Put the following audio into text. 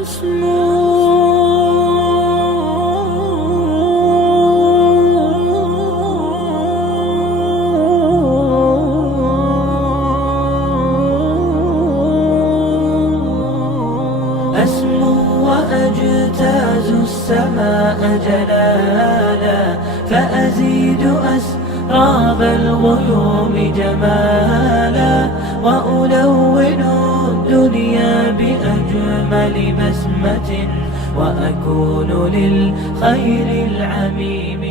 أسمو وأجتاز السماء جلالا، فأزيد أسراب الغيوم جمالا، وألون الدنيا بأجمل بسمة، وأكون للخير العميم